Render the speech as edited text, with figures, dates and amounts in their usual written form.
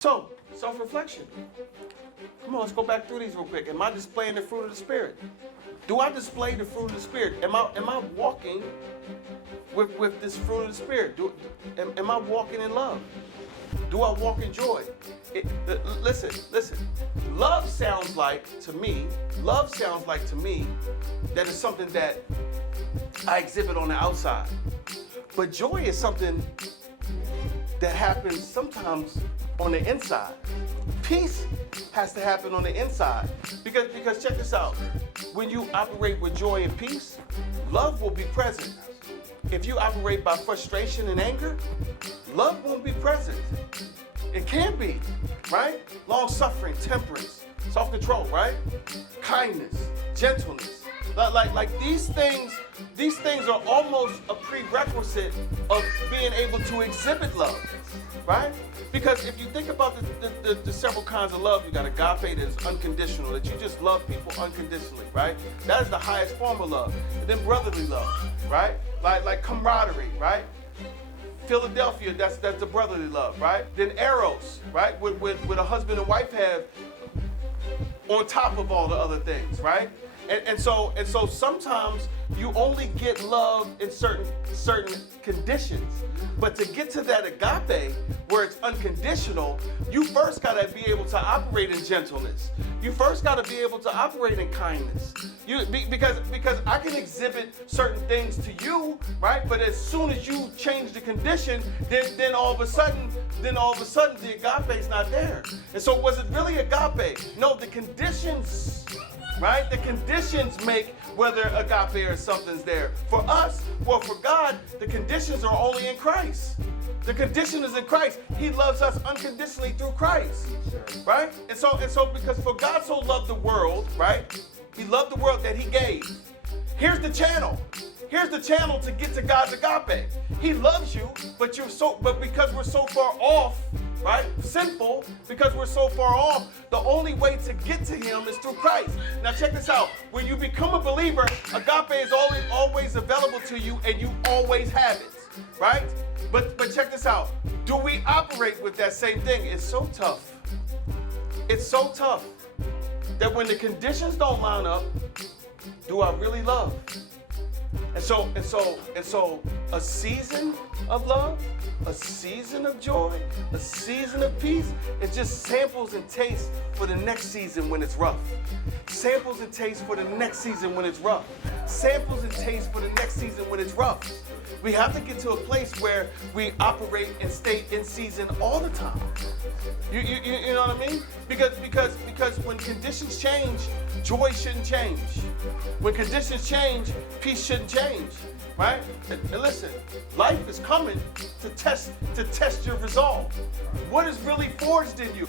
So, self-reflection. Come on, let's go back through these real quick. Am I displaying the fruit of the Spirit? Do I display the fruit of the Spirit? Am I walking with this fruit of the Spirit? Am I walking in love? Do I walk in joy? Listen. Love sounds like to me that is something that I exhibit on the outside. But joy is something that happens sometimes on the inside. Peace has to happen on the inside. Because check this out. When you operate with joy and peace, love will be present. If you operate by frustration and anger, love won't be present. It can be, right? Long-suffering, temperance, self-control, right? Kindness, gentleness. Like these things are almost a prerequisite of being able to exhibit love, right? Because if you think about the several kinds of love, you got agape that is unconditional, that you just love people unconditionally, right? That is the highest form of love. And then brotherly love, right? Like camaraderie, right? Philadelphia, that's the brotherly love, right? Then eros, right? With a husband and wife have on top of all the other things, right? And so sometimes you only get love in certain conditions. But to get to that agape, where it's unconditional, you first gotta be able to operate in gentleness. You first gotta be able to operate in kindness. Because I can exhibit certain things to you, right? But as soon as you change the condition, then all of a sudden the agape's not there. And so was it really agape? No, the conditions, right? The conditions make whether agape or something's there. For us, well, for God, the conditions are only in Christ. The condition is in Christ. He loves us unconditionally through Christ, right? And so because for God so loved the world, right? He loved the world that he gave. Here's the channel. Here's the channel to get to God's agape. He loves you, but because we're so far off, right? Sinful, because we're so far off, the only way to get to him is through Christ. Now check this out. When you become a believer, agape is always available to you, and you always have it, right? But check this out. Do we operate with that same thing? It's so tough. It's so tough that when the conditions don't line up, do I really love? And so a season of love, a season of joy, a season of peace, it just samples and tastes for the next season when it's rough. Samples and tastes for the next season when it's rough. Samples and tastes for the next season when it's rough. We have to get to a place where we operate and stay in season all the time. You know what I mean? Because when conditions change, joy shouldn't change. When conditions change, peace shouldn't change, right? And listen, life is coming to test your resolve. What is really forged in you?